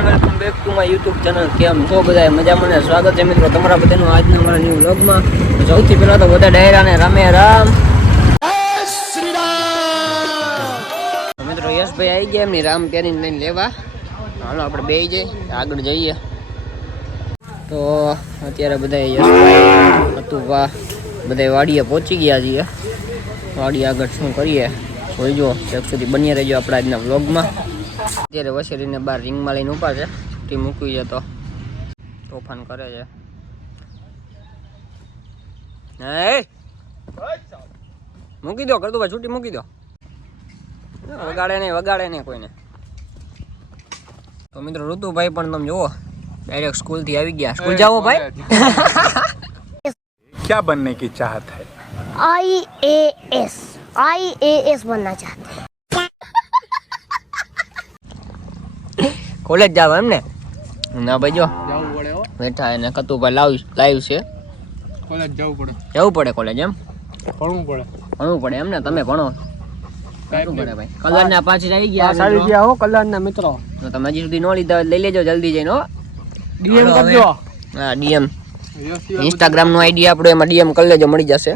Everyone welcome back to my YouTube channel. કેમ છો બધા? મજામાં ને? સ્વાગત છે મિત્રો તમારા બધાનું આજના મારા ન્યૂ વ્લોગમાં. સૌથી પહેલા તો બધા ડાયરાને રામે રામ. તો મિત્રો યશભાઈ આવી ગયા એમની રામ પહેરીને લઈને લેવા. હાલો આપણે બે જઈએ આગળ જઈએ. તો અત્યારે બધા યશભાઈ હતું વાહ બધા વાડીએ પહોંચી ગયા છીએ. વાડી આગળ શું કરીએ જોઈજો, એક સુધી બની રહેજો આપણા આજના વ્લોગમાં. અત્યારે વસેરીને બહાર રિંગમાં લઈને ઉભા છે, તે મૂકવી છે તો તોફાન કરે છે. મૂકી દો કરતું ભાઈ, છૂટી મૂકી દો. વગાડે નહીં કોઈને. તો મિત્રો ઋતુભાઈ પણ તમે જુઓ ડાયરેક્ટ સ્કૂલ થી આવી ગયા. સ્કૂલ જાઓ ભાઈ. क्या बनने की चाहत है? IAS बनना चाहते हैं. કોલેજ જાવ એમ ને? ના ભાઈ જો બેઠા એને કતુભાઈ લાઈવ છે. કોલેજ જવું પડે કોલેજ એમ ભણવું પડે એમ ને? તમે ભણો શું પડે ભાઈ? કલરના પાછી આવી ગયા હો કલ્યાણના મિત્રો. તો તમે હજી સુધી નો લીધા લઈ લેજો જલ્દી જઈને હો. ડીએમ કરજો. હા ડીએમ ઇન્સ્ટાગ્રામ નો આઈડી આપણો, એમાં ડીએમ કરી લેજો, મળી જશે.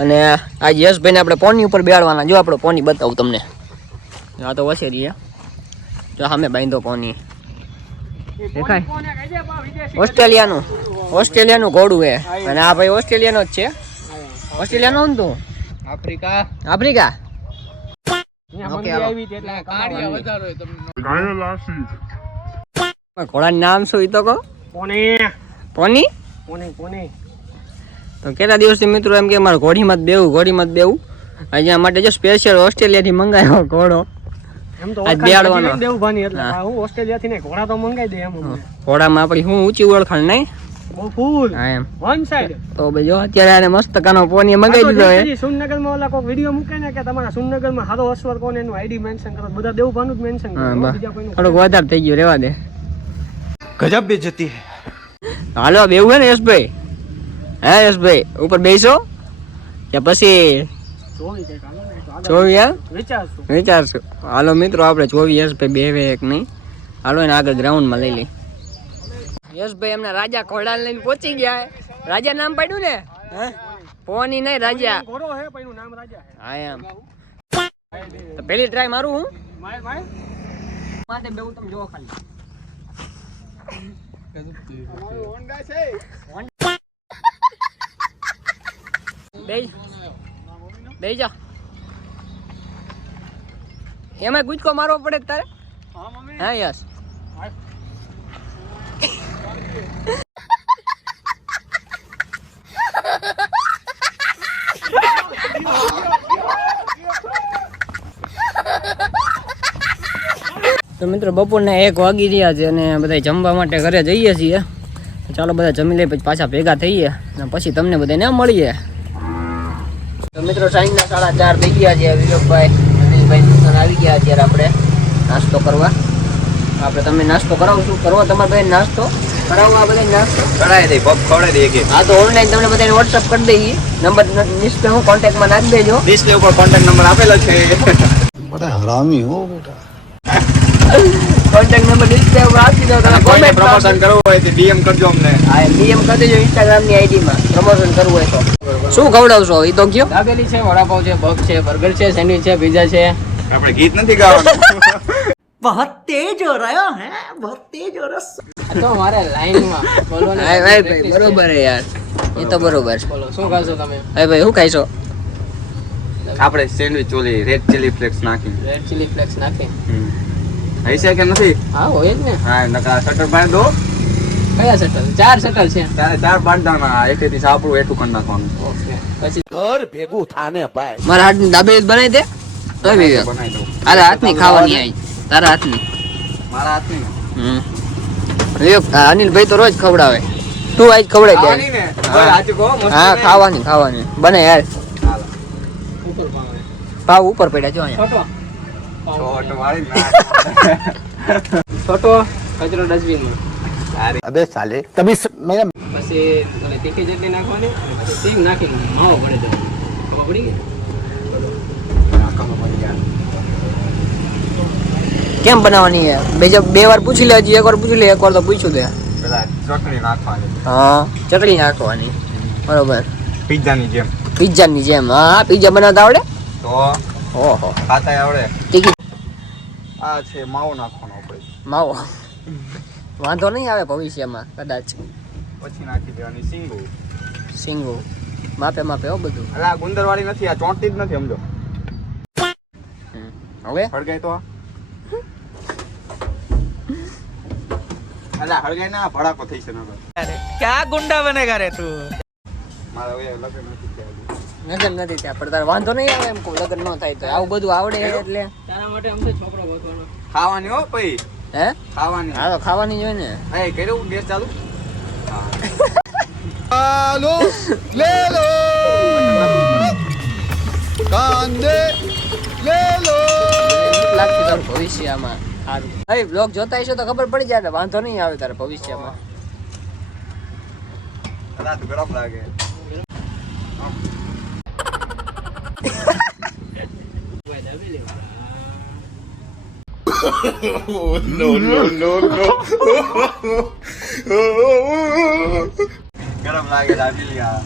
અને આજ યશભાઈને આપણે પોની ઉપર બેહાડવાના. જો આપણો પોની બતાવું તમને. આ તો વસેરી જો સામે બાંધો પોની દેખાય. ઓસ્ટ્રેલિયાનું ઘોડું હે. અને આ ભાઈ ઓસ્ટ્રેલિયાનો જ છે. ઓસ્ટ્રેલિયાનો ને તું? આફ્રિકા. ઘોડાનું નામ શું ઈ તો કહો? પોની. તો કેટલા દિવસથી મિત્રો એમ કે મારે ઘોડીમાં જ બેવું અહીંયા માટે જો સ્પેશિયલ ઓસ્ટ્રેલિયાથી મંગાવ્યો ઘોડો. એમ તો આજ બેહાડવાનો. દેવભાની એટલે હું ઓસ્ટ્રેલિયાથી ને ઘોડા તો મંગાઈ દે એમ. ઘોડામાં આપણી હું ઊંચી ઓળખાણ નહીં. બહુ ફૂલ. હા એમ. One side. તો ભાઈ જો અત્યારે આને મસ્ત કાનો પોની મંગાવી દીધો હે. સુરનગરમાં ઓલા કોઈ વિડિયો મૂકે ને કે તમારા સુરનગરમાં હારો અશ્વર કોણ એનું આઈડી મેન્શન કરો. બધા દેવભાનું જ મેન્શન કરો. બીજા કોઈનું થોડુંક વધારે થઈ ગયું, રેવા દે. गजब बेइज्जती है. હાલો બેવું હે ને યશભાઈ? હે યશભાઈ ઉપર બેસો કે પછી જોવી વિચારશું? હાલો મિત્રો આપણે જોવી યશભાઈ બેવે એક નહીં. હાલો એને આગળ ગ્રાઉન્ડમાં લઈ લઈ. યશભાઈ એમના રાજા ઘોડા લઈને પહોંચી ગયા. રાજા નામ પાડ્યું ને? પોની નહીં રાજા. ઘોડો હે પણ એનું નામ રાજા હે. હા એમ. તો પહેલી ટ્રાય મારું હું માથે બેવું, તમે જોવો ખાલી. બે જા. એમાં ગુજકો મારવો પડે તારે? હા યસ. તો મિત્રો બપોરના 1 વાગી રહ્યા છે અને બધા જમવા માટે ઘરે જઈએ છીએ. ચાલો બધા જમી લઈએ પછી પાછા ભેગા થઈએ અને પછી તમને બધાને મળીએ. તો મિત્રો સાંજના 4:30 થઈ ગયા છે. વિવેકભાઈ અનિલભાઈ આવી ગયા અત્યારે આપણે નાસ્તો કરવા. આપણે તમે નાસ્તો કરાવશું? કરવો તમારે ભાઈ નાસ્તો કરાવવા? બધા નાસ્તો કરાવી દે, પગ ખવડાવી દે કે. હા તો ઓનલાઈન તમને બધાને વોટ્સઅપ કરી દઈએ. નંબર ડિસ્પ્લે હું કોન્ટેક્ટમાં નાખી દેજો. ડિસ્પ્લે ઉપર કોન્ટેક્ટ નંબર આપેલો છે. बड़ा हरामी हो बेटा. કોન્ટેક્ટ નંબર ડિસ્પ્લે ઉપર આપી દો. તમે કોઈને પ્રમોશન કરવું હોય તો ડીએમ કરજો અમને. હા ડીએમ કરી દેજો ઇન્સ્ટાગ્રામ ની આઈડી માં. પ્રમોશન કરવું હોય તો શું ખવડાવશો એ તો કયો? દાબેલી છે, વડાપાવ છે, બગ છે, બર્ગર છે, સેન્ડવિચ છે, પિઝા છે. આપણે ગીત નથી ગાવાનું. बहुत तेज हो रहा है, बहुत तेज हो रहा है. તો મારે લાઈનમાં બોલો ને. હા ભાઈ બરોબર હે યાર, એ તો બરોબર છે. બોલો શું ખાશો તમે? હા ભાઈ શું ખાઈશો? આપણે સેન્ડવિચ ઓલી રેડ ચીલી ફ્લેક્સ નાખી. રેડ ચીલી ફ્લેક્સ નાખી. હૈસે કે નથી? હા હોય જ ને. હા નકા શટર બાંધ દો. કયા શટલ? 4 શટલ છે. ત્યારે 4 બાંધવાના, એકેથી સાપડું એઠું કરી નાખવાનું. ઓકે પછી घर भेगू थाने भाई. મારા હાથની દાબેલી બનાવી દે. ઓય વિવેક બનાવી દઉં. તારા હાથની ખાવાની આવી. તારા હાથની. મારા હાથની વિવેક અનિલભાઈ તો રોજ ખવડાવે. તું આજ ખવડાવી ખાવાની દે. ને. કોઈ હાચું કહો, મસ્ત હા ને. ખાવાની બને યાર. ઉપર પાવે. પાવ ઉપર પડ્યા જો અહીંયા. છોટો છોટો વાળી ના. છોટો કચરો ડસ્ટબિનમાં. अबे साले तभी मेरा પછી ઓલે તીખી ચટણી નાખવાની અને પછી સિંગ નાખીને માવો ભરી દેવાનો. ખબર પડી ગઈ? કેમ બનાવવાની છે? બે વાર પૂછી લે, હજી એક વાર પૂછી લે, એક વાર તો પૂછ્યું તે. પેલા ચટણી નાખવાની, હા, ચટણી નાખવાની, બરોબર. પિઝાની જેમ. પિઝાની જેમ. હા, પિઝા બનાવતા આવડે? તો ઓહો, ખાતા આવડે. તીખી આ છે માવો નાખવાનો આપણે, માવો. વાંધો નહીં આવે ભવિષ્યમાં કદાચ. પછી નાખી દેવાની સિંગુ. સિંગુ માપે માપે હો બધું. અલા ગુંદરવાળી નથી, આ ચોંટતી જ નથી સમજો. હવે હળગાય તો અલા હળગાય ના ભડાકો થઈ છે નગર. क्या गुंडा बनेगा रे तू? મારા હવે લગન નથી થયા. લગન નથી ત્યાં પણ તારે વાંધો નહીં આવે એમ કહું. લગન ન થાય તો આવું બધું આવડે એટલે તારા માટે અમને છોકરો ગોતવાનો. ખાવાની હો પઈ, હે ખાવાની. હા તો ખાવાની જ હોય ને. એ કર્યું ગેસ ચાલુ. आलू ले लो कांदे ले लो લાગતું તારું ભવિષ્યમાં સારું. હવે બ્લોગ જોતા હશો તો ખબર પડી જાય ને, વાંધો નહીં આવે તારે ભવિષ્યમાં. રાત ગરમ લાગે. ગરમ લાગે દાબેલી. આ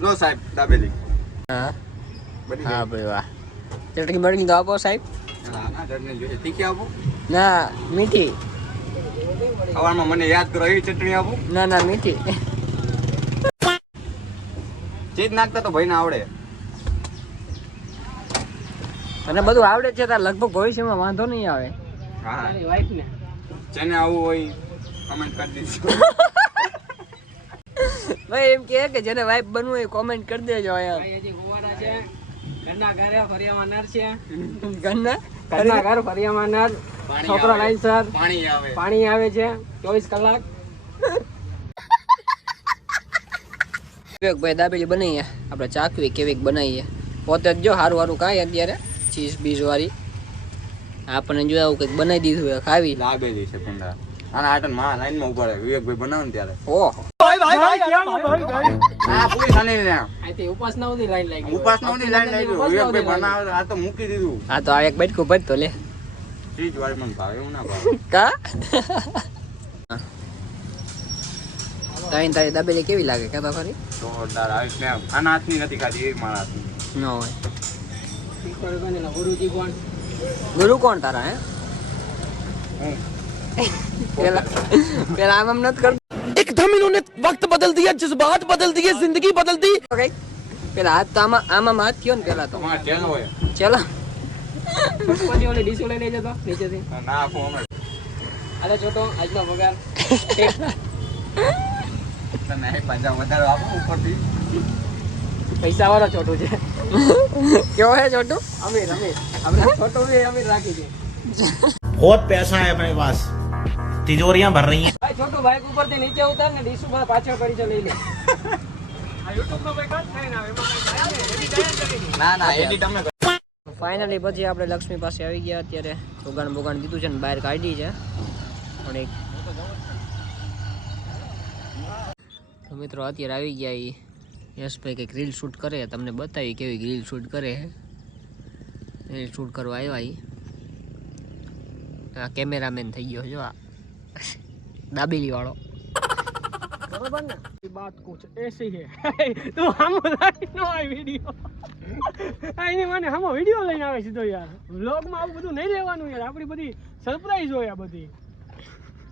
લો સાહેબ દાબેલી. હા બની હા ગઈ. ભાઈ વાહ. ચટણી બટણી તો આપો સાહેબ. ના ના ચટણી જોઈએ. તીખી આપું? ના મીઠી. સવારમાં મને યાદ કરો એવી ચટણી આપું. ના ના મીઠી. ચીજ નાખતા તો ભાઈને આવડે. અને બધું આવડે છે તાર લગભગ ભવિષ્યમાં વાંધો નહીં આવે. હા તારી વાઈફ ને જેને આવું હોય કમેન્ટ કરી દીધું. ભાઈ એમ કે જેને વાઇફ બનવું હોય કોમેન્ટ કરી દેજો યાર. ભાઈ હજી કુંવારા છે, ઘરના ઘરે ફરિયામાં નર છે, ઘરના ઘરના ઘર ફરિયામાં નર, છોકરો લાઈન પાણી આવે. પાણી આવે છે 24 કલાક. ભાઈ દાબેલી બનાવીએ આપણે, ચાખવી કેવીક બનાવીએ. પોતે જ જો સારું સારું કાંઈ અત્યારે ચીઝ બીજ વાળી આપણને જો આવું કંઈક બનાવી દીધું હોય ખાવી. લાગેલી છે કુંડા. આના આટન માં લાઈન માં ઉભા રહે વિવેકભાઈ બનાવે ને ત્યારે. ઓહો આ પૂરી ખાલી ને અહીંથી ઉપાસના સુધી લાઈન લાગી. ઉપાસના ની લાઈન લાગી. વિવેકભાઈ બનાવે આ તો મૂકી દીધું. આ તો આ એક બેઠકું ભરતો લે ચીજ વાળી મને ભાવે એવું ના ભાવે. કા તારી દાબેલી કેવી લાગે કે તો ખરી? જોરદાર આવે છે. આના હાથની નથી ખાધી એ મારા હાથની. ન હોય. ગુરુજી કોણ? ગુરુ કોણ તારા હે? હું પેલા આમ નથી કરતો एकदम इन्होंने वक्त बदल दिया, जज्बात बदल दिए, जिंदगी बदल दी. કઈક પેલા હાથ તો આમાં હાથ થયો ને પેલા તો તમારે ચેન હોય ચલો પછી ઓલી ડીશ લઈ લેજો તો નીચેથી. ના આપો અમે અરે છોટો આજનો પગાર તને પાછા વધારે આપો ઉપરથી. પૈસા વાળો છોટું છે. કેવો હે છોટું? અમીર અમીર આપણે છોટું બી અમીર રાખી છે. बहुत पैसा है अपने पास, तिजोरियां भर रही हैं. ભાઈ છોટું બાઇક ઉપરથી નીચે ઉતાર ને ડીશ ઉપર પાછળ કરી છે લઈ લે. આ YouTube નો ભાઈ કટ થાય ને એમાં કઈ થાય ને એડિટ કરી દે. ના ના એડિટ અમે ફાઇનલી પછી આપણે લક્ષ્મી પાસે આવી ગયા. અત્યારે બોગાણ દીધું છે ને બહાર કાઢી છે પણ એક તો મિત્રો અત્યારે આવી ગયા એ યશભાઈ કંઈક રીલ શૂટ કરે, તમને બતાવી કેવી રીલ શૂટ કરે. રીલ શૂટ કરવા આવ્યા આ કેમેરામેન થઈ ગયો જો આ દાબેલી વાળો. बराबर ना ये बात कुछ ऐसी है तो हम नो आए वीडियो આની મને હમો વિડિયો લઈને આવે સીધો યાર. વ્લોગ માં આવું બધું નહીં લેવાનું યાર, આપણી બધી સરપ્રાઈઝ હોય આ બધી.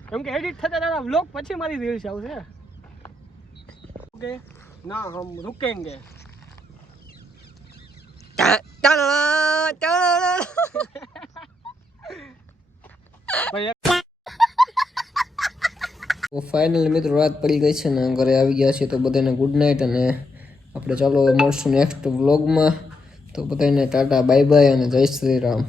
કેમ કે એડિટ થતા થતા વ્લોગ પછી મારી રીલ્સ આવશે. ઓકે ના હમ रुकेंगे. તો ફાઇનલ મિત્રો રાત પડી ગઈ છે ને ઘરે આવી ગયા છે. તો બધાને ગુડ નાઇટ અને આપણે ચાલો મળશું નેક્સ્ટ વ્લોગમાં. તો બધાને ટાટા બાય બાય અને જય શ્રી રામ.